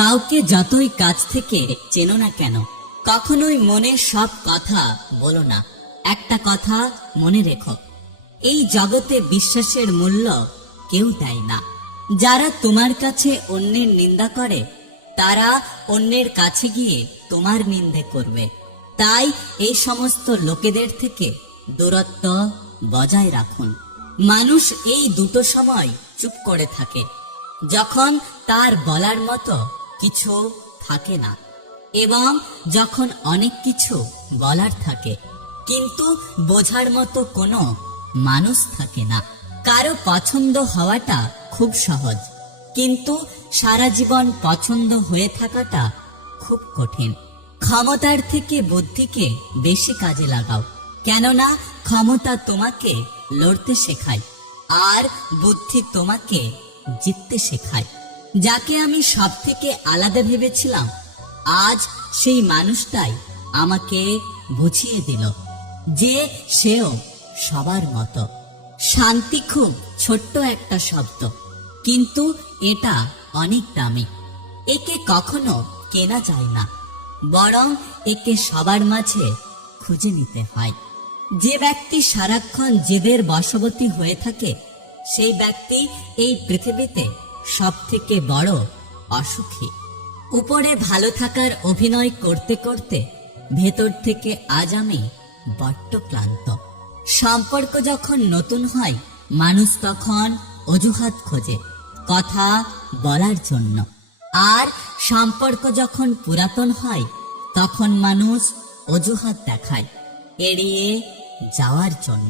কাউকে যতই কাছ থেকে চেনো না কেন, কখনোই মনের সব কথা বলো না। একটা কথা মনে রেখো, এই জগতে বিশ্বাসের মূল্য কেউ দেয় না। যারা তোমার কাছে অন্যের নিন্দা করে, তারা অন্যের কাছে গিয়ে তোমার নিন্দে করবে। তাই এই সমস্ত লোকেদের থেকে দূরত্ব বজায় রাখুন। মানুষ এই দুটো সময় চুপ করে থাকে, যখন তার বলার মতো কিছু থাকে না। এবং যখন অনেক কিছু বলার থাকে, কিন্তু বোঝার মতো কোনো মানুষ থাকে না। কারও পছন্দ হওয়াটা খুব সহজ, কিন্তু সারা জীবন পছন্দ হয়ে থাকাটা খুব কঠিন। ক্ষমতার থেকে বুদ্ধিকে বেশি কাজে লাগাও, কেননা ক্ষমতা তোমাকে লড়তে শেখায়, আর বুদ্ধি তোমাকে জিততে শেখায়। যাকে আমি সব থেকে আলাদা ভেবেছিলাম, আজ সেই মানুষটাই আমাকে বুঝিয়ে দিল যে সেও সবার মতো। শান্তি খুব ছোট্ট একটা শব্দ, কিন্তু এটা অনেক দামি। একে কখনো কেনা যায় না, বরং একে সবার মাঝে খুঁজে নিতে হয়। যে ব্যক্তি সারাক্ষণ জেদের বশবর্তী হয়ে থাকে, সেই ব্যক্তি এই পৃথিবীতে সব থেকে বড় অসুখী। উপরে ভালো থাকার অভিনয় করতে করতে ভেতর থেকে আজ আমি বড্ড ক্লান্ত। সম্পর্ক যখন নতুন হয়, মানুষ তখন অজুহাত খোঁজে কথা বলার জন্য। আর সম্পর্ক যখন পুরাতন হয়, তখন মানুষ অজুহাত দেখায় এড়িয়ে যাওয়ার জন্য।